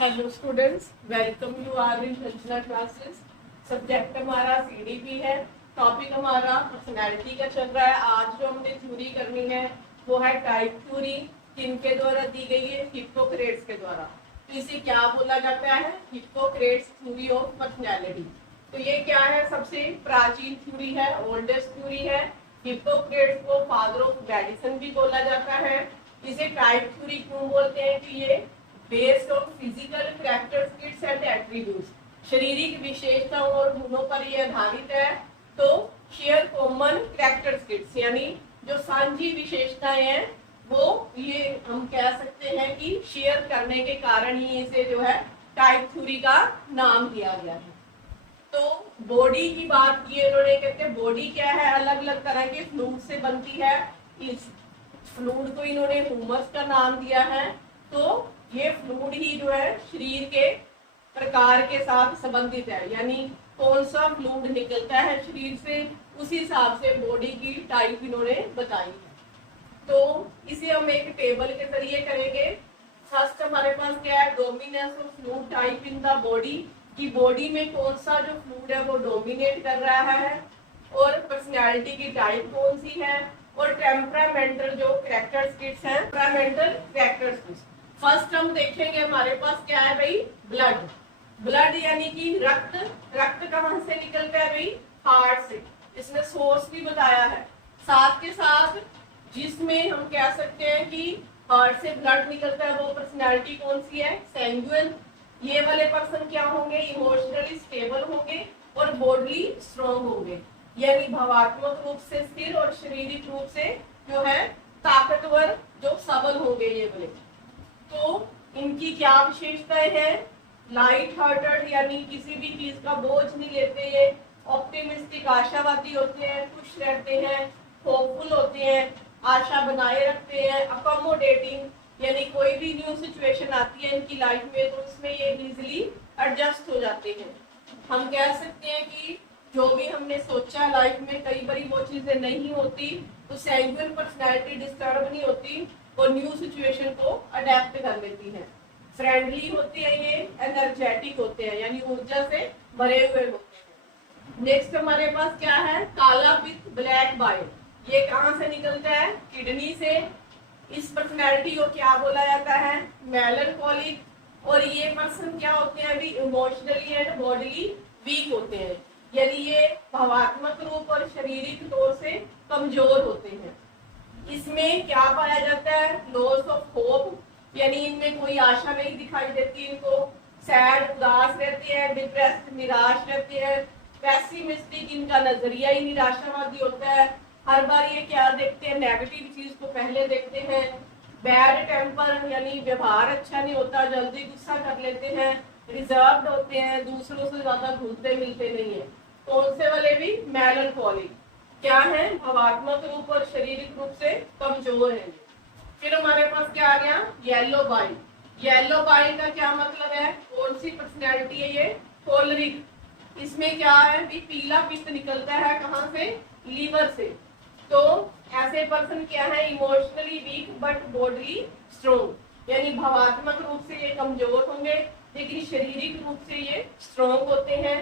Hello students, welcome you are in Rachna classes. Subject हमारा CDP है। Topic हमारा personality का चल रहा है। आज जो हमने थ्योरी करनी है वो है टाइप थ्योरी। किनके द्वारा दी गई है? हिप्पोक्रेट्स के द्वारा। तो इसे क्या बोला जाता है? Hippocrates theory of personality. तो ये क्या है? सबसे प्राचीन थ्योरी है, ओल्डेस्ट थ्योरी है। हिप्पोक्रेट्स को फादर ऑफ मेडिसिन भी बोला जाता है। इसे टाइप थ्योरी क्यों बोलते हैं? कि ये based on physical characteristics and attributes, शारीरिक विशेषताओं और गुणों पर यह आधारित है। तो शेयर कॉमन कैरेक्टरिस्टिक्स यानी जो साझी विशेषताएं हैं वो ये हम कह सकते हैं कि शेयर करने के कारण ही इसे जो है टाइप थ्योरी का नाम दिया गया है। तो बॉडी की बात की इन्होंने, कहते हैं बॉडी क्या है? अलग अलग तरह के फ्लूइड से बनती है। इस फ्लूइड को इन्होंने ह्यूमस का नाम दिया है। तो ये फ्लूइड ही जो है शरीर के प्रकार के साथ संबंधित है, यानी कौन सा फ्लूइड निकलता है शरीर से, उसी हिसाब से बॉडी की टाइप इन्होंने बताई है। तो इसे हम एक टेबल के जरिए करेंगे। फर्स्ट हमारे पास क्या है? Dominance of fluid type in the body, की बॉडी में कौन सा जो फ्लूइड है वो डोमिनेट कर रहा है, और पर्सनैलिटी की टाइप कौन सी है, और टेम्परामेंटल जो कैरेक्टरिस्टिक्स हैं, टेम्परामेंटल कैरेक्टरिस्टिक्स। फर्स्ट हम देखेंगे हमारे पास क्या है भाई? ब्लड। ब्लड यानी कि रक्त। रक्त कहाँ से निकलता है भाई? हार्ट से। इसमें सोर्स भी बताया है। साथ के साथ जिसमें हम कह सकते हैं कि हार्ट से ब्लड निकलता है वो पर्सनैलिटी कौन सी है? सैंग्विन। ये वाले पर्सन क्या होंगे? इमोशनली स्टेबल होंगे और बॉडली स्ट्रॉन्ग होंगे, यानी भावात्मक रूप से स्थिर और शारीरिक रूप से जो है ताकतवर, जो सबल होंगे ये वाले। तो इनकी क्या विशेषताएं हैं? लाइट हार्टेड, यानी किसी भी चीज का बोझ नहीं लेते ये। ऑप्टिमिस्टिक, आशावादी होते हैं, खुश रहते हैं, होपफुल होते हैं, आशा बनाए रखते हैं। अकोमोडेटिंग, यानी कोई भी न्यू सिचुएशन आती है इनकी लाइफ में तो उसमें ये इजीली एडजस्ट हो जाते हैं। हम कह सकते हैं कि जो भी हमने सोचा लाइफ में कई बार वो चीजें नहीं होती, तो सैंग्विन पर्सनैलिटी डिस्टर्ब नहीं होती और न्यू सिचुएशन को अडेप्ट कर लेती है। फ्रेंडली होते हैं ये, एनर्जेटिक होते हैं, यानी ऊर्जा से भरे हुए होते हैं। नेक्स्ट हमारे पास क्या है? काला पित्त, ब्लैक बाइल। ये कहाँ से निकलता है? किडनी से। इस पर्सनैलिटी को क्या बोला जाता है? मेलनकोलिक। और ये पर्सन क्या होते हैं? अभी इमोशनली एंड बॉडीली वीक होते हैं, यानी ये भावात्मक रूप और शारीरिक तौर से कमजोर होते हैं। इसमें क्या पाया जाता है? लॉस ऑफ होप, यानी इनमें कोई आशा नहीं दिखाई देती इनको। सैड, उदास रहते हैं, डिप्रेस्ड, निराश रहते हैं। पेसिमिस्टिक, इनका नजरिया ही निराशावादी होता है। हर बार ये क्या देखते हैं? नेगेटिव चीज को पहले देखते हैं। बैड टेम्पर, यानी व्यवहार अच्छा नहीं होता, जल्दी गुस्सा कर लेते हैं। रिजर्व्ड होते हैं, दूसरों से ज्यादा घुलते मिलते नहीं है। कौन से वाले भी? मेलनकोलिक। क्या है? भावात्मक रूप और शारीरिक रूप से कमजोर है। फिर हमारे पास क्या आ गया? Yellow bile. येलो बाइल का क्या मतलब है? कौन सी पर्सनैलिटी है ये? कोलरिक। इसमें क्या है? भी पीला पित्त निकलता है कहाँ से? लीवर से। तो ऐसे पर्सन क्या है? Emotionally weak but bodily strong, यानी भावात्मक रूप से ये कमजोर होंगे लेकिन शारीरिक रूप से ये स्ट्रॉन्ग होते हैं।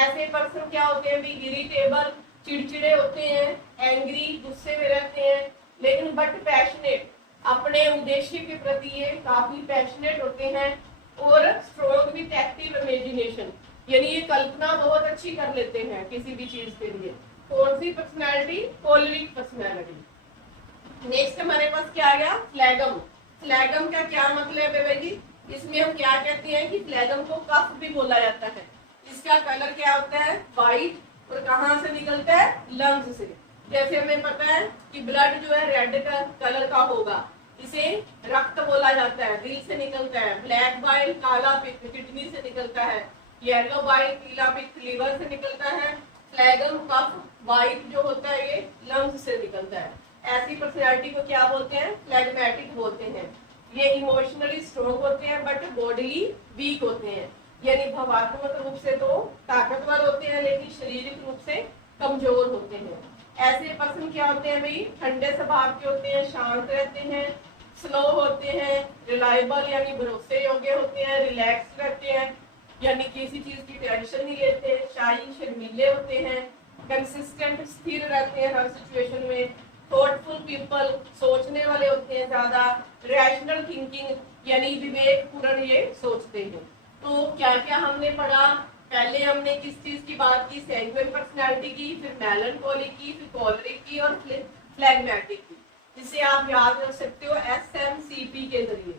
ऐसे पर्सन क्या होते हैं? भी इरिटेबल, चिड़चिड़े होते हैं, एंग्री, गुस्से में रहते हैं, लेकिन बट पैशनेट, अपने उद्देश्य के प्रति ये काफी पैशनेट होते हैं। और स्ट्रॉन्ग विथ एक्टिव इमेजिनेशन, यानी ये कल्पना बहुत अच्छी कर लेते हैं किसी भी चीज के लिए। कौन सी पर्सनैलिटी? कोलरिक पर्सनैलिटी। नेक्स्ट हमारे पास क्या आ गया? फ्लैगम। फ्लैगम का क्या मतलब है भाई जी? इसमें हम क्या कहते हैं कि फ्लैगम को कफ भी बोला जाता है। इसका कलर क्या होता है? व्हाइट। और कहाँ से निकलता है? लंग्स से। जैसे हमें पता है कि ब्लड जो है रेड कलर का होगा, इसे रक्त बोला जाता है, दिल से निकलता है। ब्लैक बाइल, काला पित्त, किडनी से निकलता है। येलो बाइल, पीला पित्त, लीवर से निकलता है। फ्लैगम, कफ, व्हाइट जो होता है ये लंग्स से निकलता है। ऐसी पर्सनैलिटी को क्या बोलते हैं? फ्लैगमेटिक बोलते हैं। ये इमोशनली स्ट्रॉन्ग होते हैं बट बॉडीली वीक होते हैं, यानी भावात्मक रूप से तो ताकतवर होते हैं लेकिन शारीरिक रूप से कमजोर होते हैं। ऐसे पर्सन क्या होते हैं भाई? ठंडे स्वभाव के होते हैं, शांत रहते हैं, स्लो होते हैं, रिलायबल यानी भरोसे योग्य होते हैं, रिलैक्स रहते हैं यानी किसी चीज की टेंशन नहीं लेते, शाही शर्मीले होते हैं, कंसिस्टेंट स्थिर रहते हैं हर सिचुएशन में, थॉटफुल पीपल सोचने वाले होते हैं ज्यादा, रैशनल थिंकिंग यानी विवेकपूर्ण ये सोचते हैं। तो क्या क्या हमने पढ़ा? पहले हमने किस चीज की बात की? सैंग्विन पर्सनालिटी की, फिर मेलनकोलिक की, फिर कॉलरिक की और फ्लेगमेटिक की, जिसे आप याद रख सकते हो SMCP के जरिए।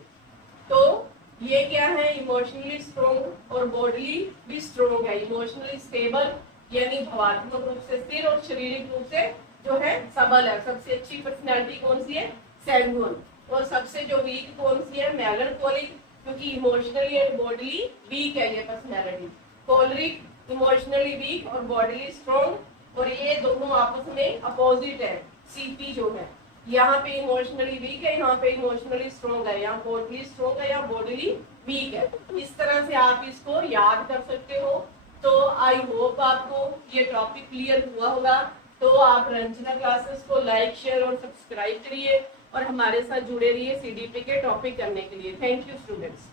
तो ये क्या है? इमोशनली स्ट्रोंग और बॉडीली भी स्ट्रोंग है। इमोशनली स्टेबल यानी भावात्मक रूप से स्थिर और शारीरिक रूप से जो है सबल है। सबसे अच्छी पर्सनालिटी कौन सी है? सैंग्विन। और सबसे जो वीक कौन सी है? मेलनकोलिक, क्योंकि इमोशनली एंड बॉडीली वीक है ये पर्सनालिटी। कॉलरिक इमोशनली वीक और बॉडीली स्ट्रोंग, और ये दोनों आपस में अपोजिट है। सीपी जो है यहाँ पे इमोशनली वीक है, यहाँ पे इमोशनली स्ट्रोंग है, यहाँ बॉडीली स्ट्रोंग है, यहाँ बॉडीली वीक है। इस तरह से आप इसको याद कर सकते हो। तो आई होप आपको ये टॉपिक क्लियर हुआ होगा। तो आप रंजना क्लासेस को लाइक, शेयर और सब्सक्राइब करिए और हमारे साथ जुड़े रहिए CDP के टॉपिक करने के लिए। Thank you students.